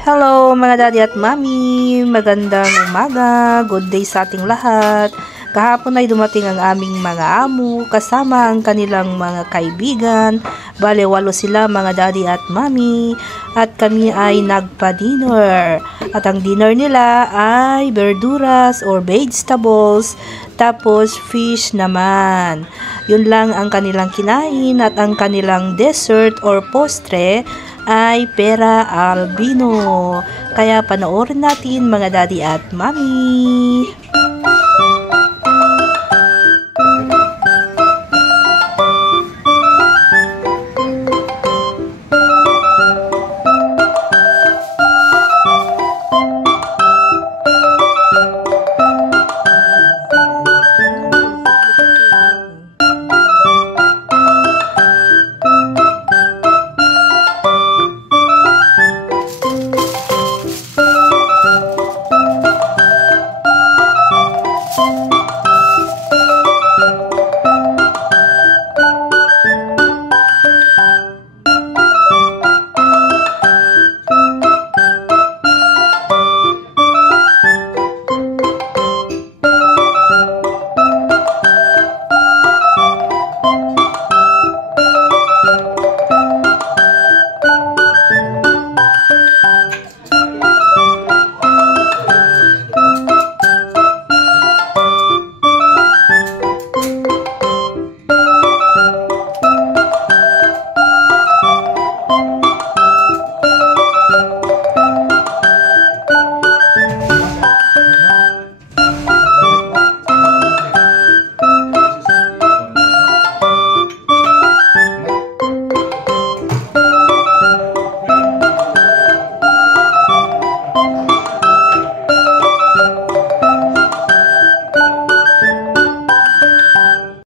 Hello mga daddy at mommy, magandang umaga, good day sa ating lahat. Kahapon ay dumating ang aming mga amo kasama ang kanilang mga kaibigan. Bale, 8 sila mga daddy at mommy at kami ay nagpa-dinner. At ang dinner nila ay verduras or vegetables tapos fish naman. Yun lang ang kanilang kinain at ang kanilang dessert or postre ay pera albino. Kaya panoorin natin mga daddy at mommy.